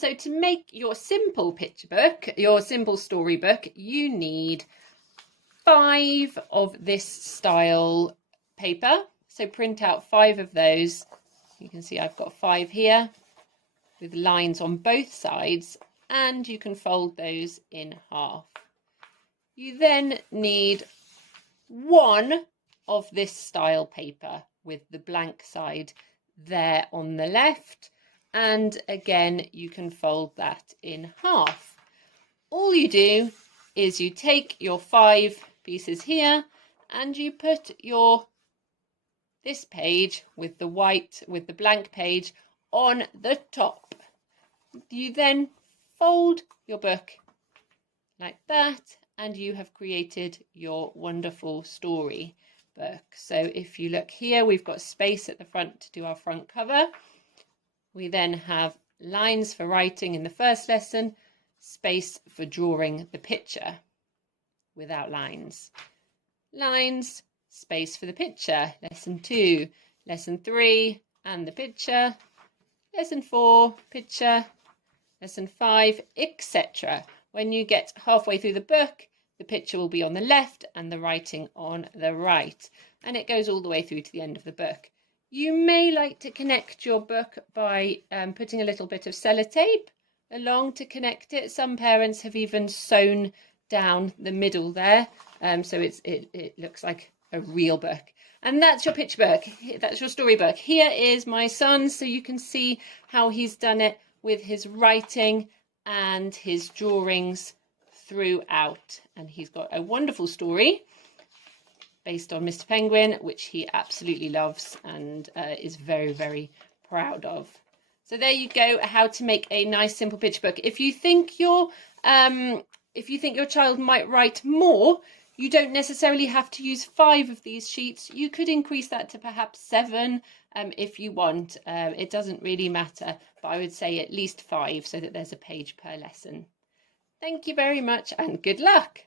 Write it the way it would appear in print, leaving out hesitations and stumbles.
so to make your simple picture book, your simple storybook, you need 5 of this style paper. So print out 5 of those. You can see I've got 5 here with lines on both sides, and you can fold those in half. You then need 1 of this style paper with the blank side there on the left, and again you can fold that in half. All you do is you take your 5 pieces here and you put this page with the blank page on the top. You then fold your book like that, and you have created your wonderful story book. So if you look here, we've got space at the front to do our front cover. We then have lines for writing in the first lesson, space for drawing the picture without lines. Lines, space for the picture. Lesson 2, lesson 3, and the picture. Lesson 4, picture. Lesson 5, etc. When you get halfway through the book, the picture will be on the left and the writing on the right. And it goes all the way through to the end of the book. You may like to connect your book by putting a little bit of sellotape along to connect it. Some parents have even sewn down the middle there, so it looks like a real book. And that's your picture book. That's your storybook. Here is my son, so you can see how he's done it with his writing and his drawings throughout. And he's got a wonderful story based on Mr. Penguin, which he absolutely loves and is very, very proud of. So there you go, how to make a nice simple picture book. If you think your child might write more, you don't necessarily have to use 5 of these sheets. You could increase that to perhaps 7 if you want. It doesn't really matter, but I would say at least 5 so that there's a page per lesson. Thank you very much and good luck.